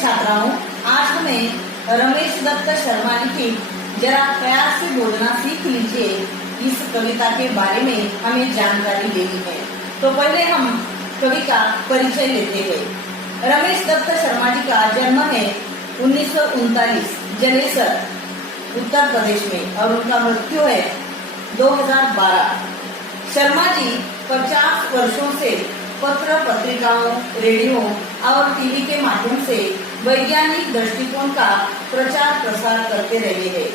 छात्राओं, आज हमें रमेश दत्त शर्मा लिखी जरा प्यार से बोलना सीख लीजिए इस कविता के बारे में हमें जानकारी लेनी है। तो पहले हम कवि का परिचय लेते हैं। रमेश दत्त शर्मा जी का जन्म है 1939 जलेसर उत्तर प्रदेश में और उनका मृत्यु है 2012। शर्मा जी 50 वर्षों से पत्र पत्रिकाओं, रेडियो और टीवी के माध्यम से वैज्ञानिक दृष्टिकोण का प्रचार प्रसार करते रहे हैं।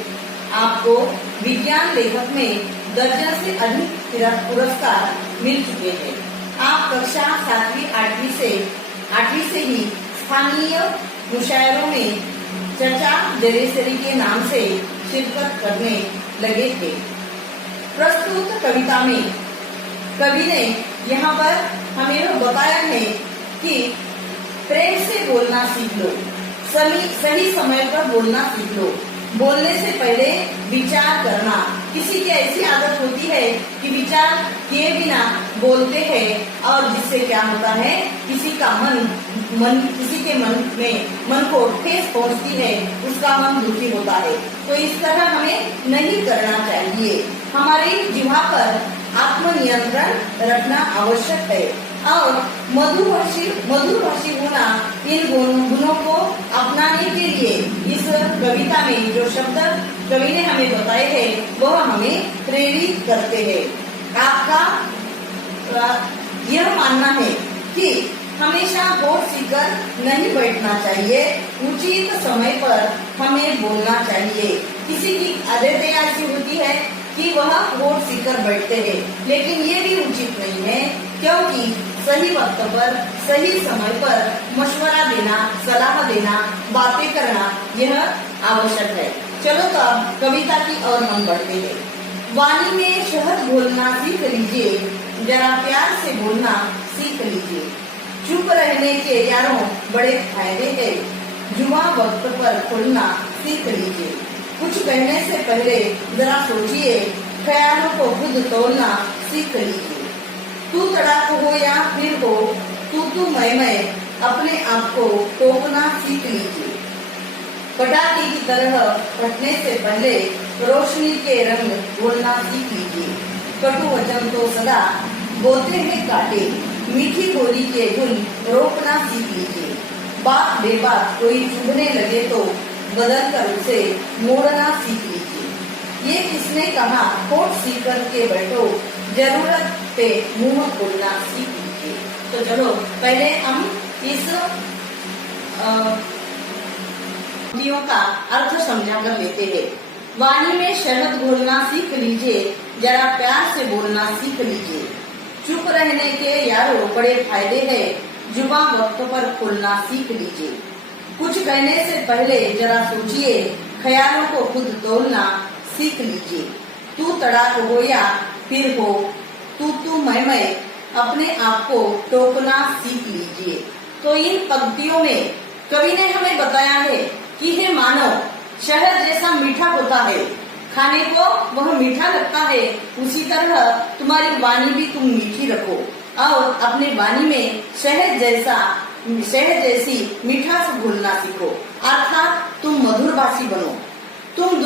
आपको विज्ञान लेखक में दर्जन से अधिक पुरस्कार मिल चुके हैं। आप कक्षा 7वीं 8वीं से ही स्थानीय मुशायरों में चर्चा जलेसरी के नाम से शिरकत करने लगे थे। प्रस्तुत कविता में कवि ने यहाँ पर हमें बताया है कि प्रेम से बोलना सीख लो, सही समय पर बोलना सीख लो। बोलने से पहले विचार करना। किसी की ऐसी आदत होती है कि विचार किए बिना बोलते हैं और जिससे क्या होता है, किसी के मन को ठेस पहुंचती है, उसका मन दुखी होता है। तो इस तरह हमें नहीं करना चाहिए। हमारी जिह्वा पर आत्मनियंत्रण रखना आवश्यक है और मधुभाषी होना, इन गुणों को अपनाने के लिए इस कविता में जो शब्द कवि ने हमें बताए हैं वह हमें प्रेरित करते हैं। आपका यह मानना है कि हमेशा होठ सीकर नहीं बैठना चाहिए, उचित समय पर हमें बोलना चाहिए। किसी की आदतें ऐसी होती है कि वह होठ सीकर बैठते हैं, लेकिन ये भी उचित नहीं है, क्योंकि सही वक्त पर सही समय पर मशवरा देना, सलाह देना, बातें करना यह आवश्यक है। चलो तो अब कविता की ओर हम बढ़ते हैं। वाणी में शहद घोलना सीख लीजिए, जरा प्यार से बोलना सीख लीजिए। चुप रहने के यारों बड़े फायदे हैं, जुबां वक्त पर खोलना सीख लीजिए। कुछ कहने से पहले जरा सोचिए, ख्यालों को खुद तोड़ना सीख लीजिए। तू तड़ाक हो या फिर हो, तू मैं, अपने आप को टोकना सीख लीजिए। पटाखे की तरह फटने से पहले रोशनी के रंग बोलना सीख लीजिए। कटु वचन तो सदा बोलते हैं काटे, मीठी बोली के गुण रोकना सीख लीजिए। बात बेबात कोई चुभने लगे तो बदल कर उसे मोड़ना सीख लीजिए। ये किसने कहा, होठ सीकर के बैठो, जरूरत पे मुंह खोलना सीख लीजिए। तो चलो पहले हम इस पंक्तियों का अर्थ समझा कर लेते हैं। वाणी में शहद घोलना सीख लीजिए, जरा प्यार से बोलना सीख लीजिए। चुप रहने के यारों बड़े फायदे हैं, जुबां वक्त पर खोलना सीख लीजिए। कुछ कहने से पहले जरा सोचिए, ख्यालों को खुद तोड़ना सीख लीजिए। तू तड़ाक हो या फिर हो, तू मैं, अपने आप को टोकना सीख लीजिए। तो इन पंक्तियों में कवि ने हमें बताया है कि हे मानव, शहद जैसा मीठा होता है, खाने को वह मीठा लगता है, उसी तरह तुम्हारी वाणी भी तुम मीठी रखो और अपने वाणी में शहद जैसी मिठास घोलना सीखो। अर्थात तुम मधुरभाषी बनो। तुम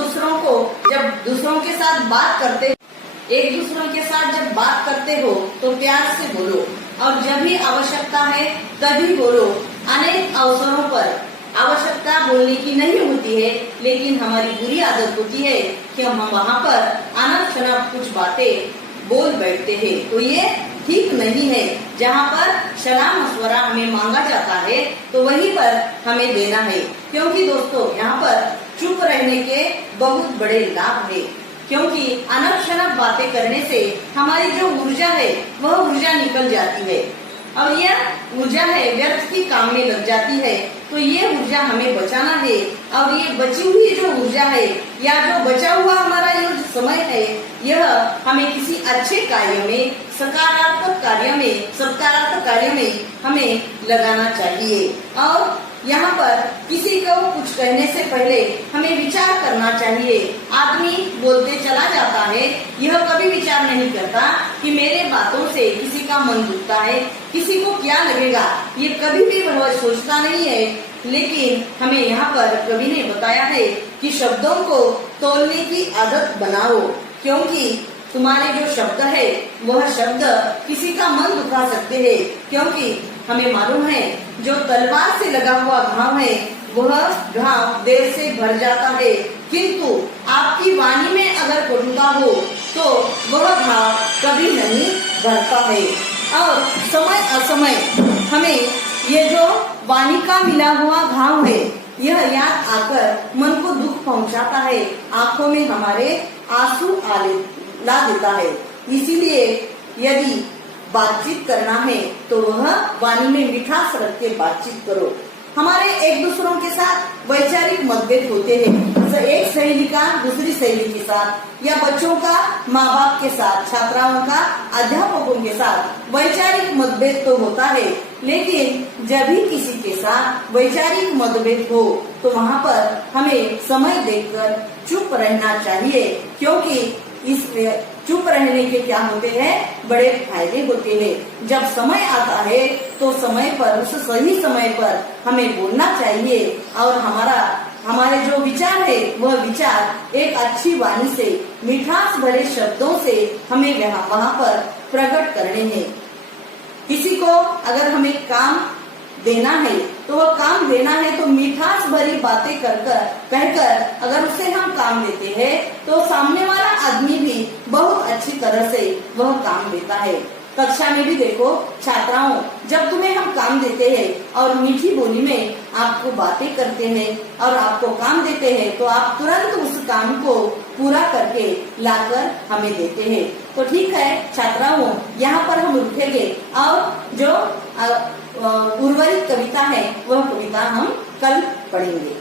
जब दूसरों के साथ बात करते, एक दूसरों के साथ जब बात करते हो तो प्यार से बोलो और जब भी आवश्यकता है तभी बोलो। अनेक अवसरों पर आवश्यकता बोलने की नहीं होती है, लेकिन हमारी बुरी आदत होती है कि हम वहाँ पर अनप शनप कुछ बातें बोल बैठते हैं। तो ये ठीक नहीं है। जहाँ पर सलाह मशवरा हमें मांगा जाता है तो वहीं पर हमें देना है, क्योंकि दोस्तों यहाँ पर चुप रहने के बहुत बड़े लाभ है। क्योंकि अनप शनप बातें करने से हमारी जो ऊर्जा है वह ऊर्जा निकल जाती है और यह ऊर्जा है व्यर्थ की काम में लग जाती है। तो ये ऊर्जा हमें बचाना है और ये बची हुई जो ऊर्जा है या जो बचा हुआ हमारा ये समय है, यह हमें किसी अच्छे कार्य में, सकारात्मक कार्य में हमें लगाना चाहिए। और यहाँ पर किसी को कुछ कहने से पहले हमें विचार करना चाहिए। आदमी बोलते चला जाता है, यह कभी विचार नहीं करता कि मेरे बातों से किसी का मन दुखता है, किसी को क्या लगेगा। ये कभी भी वह सोचता नहीं है लेकिन हमें यहाँ पर कवि ने बताया है कि शब्दों को तोलने की आदत बनाओ, क्योंकि तुम्हारे जो शब्द है वह शब्द किसी का मन दुखा सकते हैं। क्योंकि हमें मालूम है जो तलवार से लगा हुआ घाव है वह घाव देर से भर जाता है, किंतु आपकी वाणी में अगर कटुता हो तो वह घाव कभी नहीं भरता है। और समय असमय हमें ये जो वाणी का मिला हुआ घाव है यह याद आकर मन को दुख पहुंचाता है, आंखों में हमारे आंसू ला देता है। इसीलिए यदि बातचीत करना है तो वह वाणी में मिठास रख के बातचीत करो। हमारे एक दूसरों के साथ वैचारिक मतभेद होते हैं, जैसे एक सहेली का दूसरी सहेली के साथ, या बच्चों का माँ बाप के साथ, छात्राओं का अध्यापकों के साथ वैचारिक मतभेद तो होता है। लेकिन जब भी किसी के साथ वैचारिक मतभेद हो तो वहाँ पर हमें समय देखकर चुप रहना चाहिए, क्योंकि इस चुप रहने के क्या होते हैं, बड़े फायदे होते हैं। जब समय आता है तो समय पर, उस सही समय पर हमें बोलना चाहिए और हमारे जो विचार है वह विचार एक अच्छी वाणी से, मिठास भरे शब्दों से हमें वहाँ पर प्रकट करने हैं। किसी को अगर हमें काम देना है तो वह काम देना है तो मिठास भरी बातें कहकर अगर उसे हम काम देते हैं तो सामने वाला आदमी भी बहुत अच्छी तरह से वह काम देता है। कक्षा में भी देखो छात्राओं, जब तुम्हें हम काम देते हैं और मीठी बोली में आपको बातें करते हैं और आपको काम देते हैं तो आप तुरंत उस काम को पूरा करके लाकर हमें देते हैं। तो ठीक है छात्राओं, यहाँ पर हम रुकेंगे और जो उर्वरित कविता है वह कविता हम कल पढ़ेंगे।